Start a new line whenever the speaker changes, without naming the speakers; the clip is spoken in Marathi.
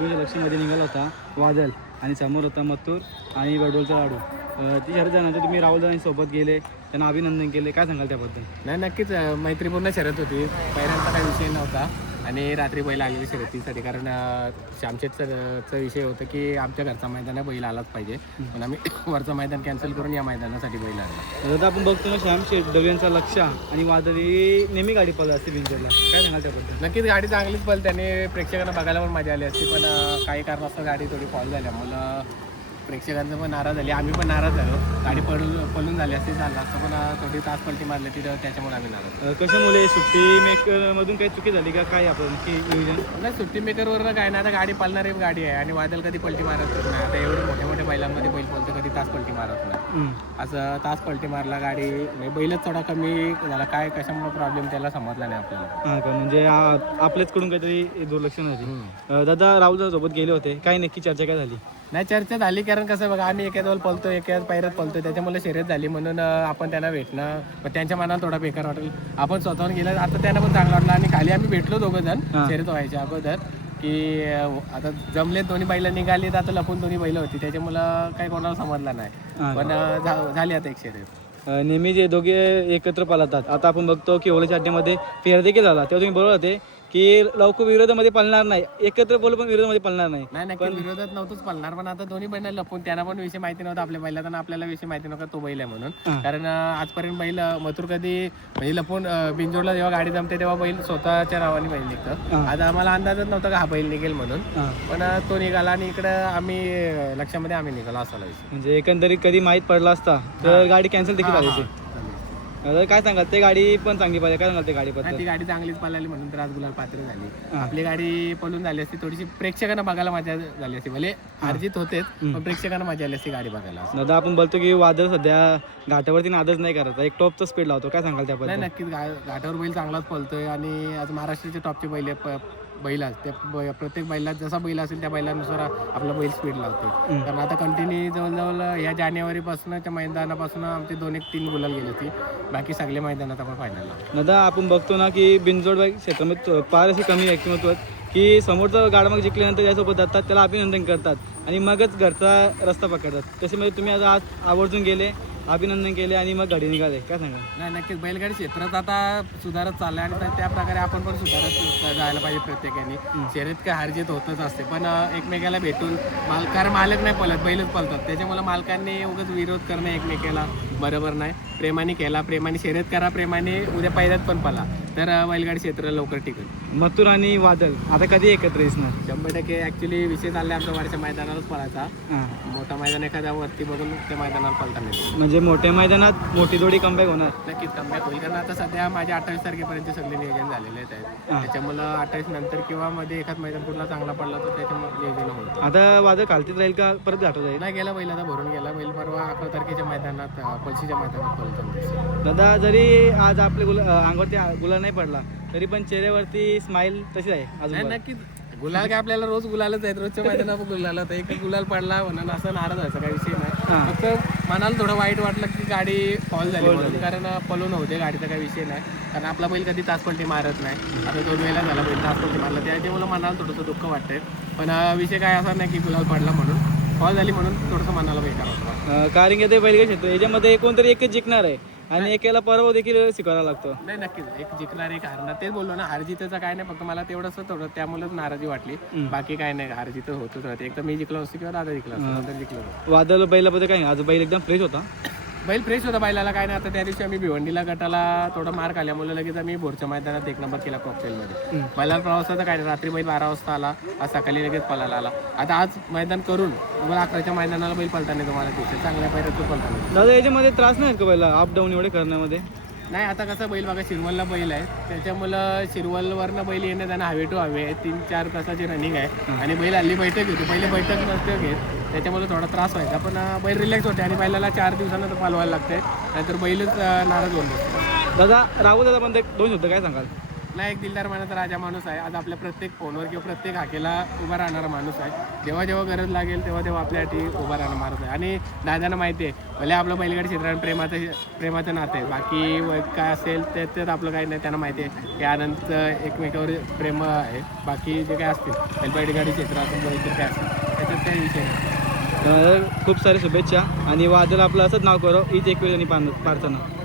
म्हणजे लक्ष्मीमध्ये निघाला होता वादल आणि समोर होता मत्तूर आणि बडोलचा लाडू. ती शर्यत झाल्यानंतर तुम्ही राहुल सोबत गेले त्यांना अभिनंदन केले. काय सांगाल त्याबद्दल?
नाही नक्कीच मैत्रीपूर्ण शर्यत होती. पहिल्यांदा काही विषय नव्हता. आणि रात्री बैल आलेली शर्यतीसाठी. कारण आमच्याचा विषय होता की आमच्या घरचा मैदान बैल आलाच पाहिजे. पण आम्ही वरचं मैदान कॅन्सल करून या मैदानासाठी बैल आणला.
दादा आपण बघतो ना श्याम शेठ डबल्यांचा लक्ष आणि वादळ नेहमी गाडी पळत असते बिंजरला काय सांगाल त्याबद्दल?
नक्कीच गाडी चांगलीच पळते आणि प्रेक्षकांना बघायला पण मजा आली असती पण काही कारणास्तव गाडी थोडी फॉल झाल्यामुळं प्रेक्षकांचं पण नाराज झाली. आम्ही पण नाराज झालो. गाडी पळून पळून झाली असती चाललं असतं. पण थोडी तास पलटी मारली तिथं त्याच्यामुळे आम्ही नाराज
कशामुळे सुट्टी मेकर मधून काही चुकी झाली का? काय आपलं की नियोजन?
नाही सुट्टी मेकरवर काय नाही. आता गाडी पालणारी गाडी आहे आणि वादल कधी पलटी मारत नाही. आता एवढे मोठ्या मोठ्या बैलांमध्ये बैल पळतो कधी तास पलटी मारत नाही. असं तास पलटी मारला गाडी. म्हणजे बैलच थोडा कमी झाला. काय कशामुळे प्रॉब्लेम त्याला समजला नाही आपल्याला.
हा का? म्हणजे आपल्याचकडून काहीतरी दुर्लक्ष झाली अं, दादा राहुल सोबत गेले होते. काय नक्की चर्चा काय झाली?
नाही चर्चा झाली कारण कसं बघा आम्ही एका वेळ पळतो एका पायऱ्यात पळतो त्याच्यामुळे शर्यत झाली. म्हणून आपण त्यांना भेटणं पण त्यांच्या मनाला थोडा बेकार वाटेल. आपण स्वतःहून गेलं आता त्यांना पण चांगलं वाटलं. आणि खाली आम्ही भेटलो दोघं जण. शर्यत व्हायच्या अगोदर की आता जमले दोन्ही बैल निघाली तर आता लपून दोन्ही बैल होती. त्याच्यामुळं काही कोणाला समजलं नाही. पण झाली आता एक शर्यत.
नेहमी जे दोघे एकत्र पालतात आता आपण बघतो की ओल्याच्या अड्ड्यामध्ये फेर देखील झाला. तेव्हा तुम्ही बरोबर होते. की लवकर विरोधामध्ये पळणार नाही. एकत्र बोल पण विरोधामध्ये पळणार नाही.
नाही नक्की विरोधात नव्हतंच पळणार पण आता दोन्ही बैल लपून त्यांना पण विषय माहिती नव्हता आपल्या बैलाचा आणि आपल्याला विषय माहिती नव्हता तो बैल आहे म्हणून. कारण आजपर्यंत बैल मथुर कधी म्हणजे लपून बिंजोडला जेव्हा गाडी जमते तेव्हा बैल स्वतःच्या नावाने बैल निघतं. आता आम्हाला अंदाजच नव्हता का हा बैल निघेल म्हणून. पण तो निघाला आणि इकडं आम्ही लक्षामध्ये आम्ही निघालो असा
म्हणजे एकंदरीत कधी माहीत पडला असता तर गाडी कॅन्सल देखील झाली दादा काय सांगाल? ते गाडी पण चांगली पाहिजे काय सांगाल ते
नाही,
गाडीबद्दल
ती गाडी चांगलीच पळाली म्हणून तर आज गुलाल पात्र झाली.
हा.
आपली गाडी पळून झाली असती थोडीशी प्रेक्षकांना बघायला मजा झाली असती. भले अर्जित होतेच पण प्रेक्षकांना मजा आली असती गाडी बघायला.
दादा आपण बोलतो की वादळ सध्या घाटावरती नादच नाही करत. एक टॉपचा स्पीड लावतो. काय सांगाल
नाही
त्याबद्दल
नक्कीच. गा- घाटावर बैल चांगलाच पळतोय आणि आज महाराष्ट्राचे टॉपचे बैल आहे, प- बैल आहेत त्या ब- प्रत्येक बैलात जसा बैल असेल त्या बैलानुसार आपला बैल स्पीड लावतो. कारण आता कंटिन्यू जवळजवळ या जानेवारीपासून त्या मैदानापासून आमचे दोन एक तीन गुलाल गेले होती. बाकी सगळे मैदानात आपण फायनल
दादा आपण बघतो ना की बिनजोड क्षेत्रामध्ये फार अशी कमी व्यक्तिमत्व की समोरचा गाडा मग जिंकल्यानंतर त्यासोबत जातात त्याला अभिनंदन करतात आणि मगच घरचा रस्ता पकडतात. तसे म्हणजे तुम्ही आता आज आवर्जून गेले. अभिनंदन केले आणि मग गाडी निघाले. काय सांगा
नाही नक्कीच. बैलगाडी क्षेत्रात आता सुधारत चाललंय आणि त्या- प्रकारे आपण पण सुधारत जायला पाहिजे प्रत्येकाने. शर्यत काय हारजीत होतच असते. पण एकमेकाला भेटून माल कारण मालक नाही पळत बैलच पळतात. त्याच्यामुळे मालकांनी उगाच विरोध करणं एकमेकाला बरोबर नाही. प्रेमाने केला प्रेमाने शर्यत करा प्रेमाने उद्या पहिल्यात पण पळा तर बैलगाडी क्षेत्र लवकर टिकेल.
मथुर आणि वादळ आता कधी एकत्र येसणार?
शंभर टक्के ॲक्च्युली विषय चालला आमच्या वाडच्या मैदानालाच पळायचा. मोठा मैदान एखाद्या वरती बघून त्या मैदानाला पळता मिळतो
म्हणजे मोठ्या मैदानात मोठी जोडी कमबॅक होणार.
नक्कीच कमबॅक होईल. कारण आता सध्या माझ्या अठ्ठावीस तारखेपर्यंत सगळे नियोजन झालेले आहेत. त्याच्यामुळं अठ्ठावीस नंतर किंवा मध्ये एखाद मैदान कुठला चांगला पडला तर त्याच्यामुळे नियोजन होतं
आता वादळ खालतीच राहील का परत घाटत जाईल
नाही गेला बैल आता भरून गेला. बैल परवा अकरा तारखेच्या मैदानात पळशीच्या मैदानात पळतो
दादा जरी आज आपले गुला अंगावरती गुलाल नाही पडला तरी पण चेहऱ्यावरती स्माइल तशीच आहे
नाही
अजून
नक्कीच. गुलाल काय आपल्याला रोज गुलालच आहेत. रोजच्या मैदानात पण गुलाल होतं एक गुलाल पडला म्हणून असं नाराज व्हायचा काही विषय
हा.
नाही फक्त मनाला थोडं वाईट वाटलं की गाडी फॉल झाली म्हणून. कारण पळून होते गाडीचा काही विषय नाही. कारण आपला बैल कधी तासपलटी मारत नाही. आता दोन वेळेला झाला बैल तासपलटी मारला. त्याच्यामुळे मनाला थोडंसं दुःख वाटतंय. पण अं, विषय काय असा नाही की गुलाल पडला म्हणून. फॉल झाली म्हणून थोडंसं मनाला
अं, कारण की ते बैलगाडी क्षेत्र याच्यामध्ये कोणतरी एकच जिंकणार आहे. आणि एकाला पराभव देखील स्वीकारावा लागतो.
नाही नक्कीच. एक जिंकणार एक हारणार. तेच बोललो ना हारजीतचं काय नाही फक्त मला तेवढंच थोडं त्यामुळेच नाराजी वाटली. बाकी काय नाही हारजीत होतच राहते. एक तर मी जिंकलो असतो किंवा दादा जिंकला. असतो नंतर जिंकलो.
वादळ बैलाबद्दल काय नाही. आज बैल एकदम फ्रेश होता.
बैल फ्रेश होता बैलाला काय नाही आता त्या दिवशी आम्ही भिवंडीला गटाला थोडा मार्क आल्यामुळे लगेच आम्ही बोरच्या मैदानात एक नंबर केला कॉकटेलमध्ये बैला प्रवासाचा काय नाही रात्री बैल बारा वाजता आला आज सकाळी लगेच पळायला आला. आता आज मैदान करून तुम्हाला अकराच्या मैदानाला बैल पळताना तुम्हाला दिवशी चांगल्या पैरात तो पळताना.
दादा याच्यामध्ये त्रास नाही का बैला अप डाऊन एवढे करण्यामध्ये?
नाही आता कसं बैल बघा शिरवलला बैल आहे त्याच्यामुळं शिरवलवरनं बैल येणं जाणं हवे टू हवे आहे. तीन चार तासाची रनिंग आहे. आणि बैल हल्ली बैठक घेतो. पहिले बैठक नसते घेत. त्याच्यामुळे थोडा त्रास व्हायचा. पण बैल रिलॅक्स होते आणि बैलाला चार दिवसानंतर पालवायला लागते नाहीतर बैलच नाराज होऊन
दादा राहुल दादा पण दोन शब्द काय सांगाल?
आपला एक दिलदार मानाचा राजा माणूस आहे. आज आपल्या प्रत्येक फोनवर किंवा प्रत्येक हाकेला उभा राहणारा माणूस आहे. जेव्हा जेव्हा गरज लागेल तेव्हा तेव्हा आपल्यासाठी उभा राहणार माणूस आहे. आणि दादांना माहिती आहे भले आपलं बैलगाडी क्षेत्रात प्रेमाचं प्रेमाचं नातं आहे. बाकी व- काय असेल ते त्यात आपलं काही नाही त्यांना माहिती आहे की आनंद एकमेकावर प्रेम आहे. बाकी जे काय असतील बैलगाडी क्षेत्रात इतर काय असतील त्याच्यात काही विषय नाही.
खूप सारे शुभेच्छा. आणि वादळ आपलं असंच नाव करो ईद एक वेळ आणि पार नाव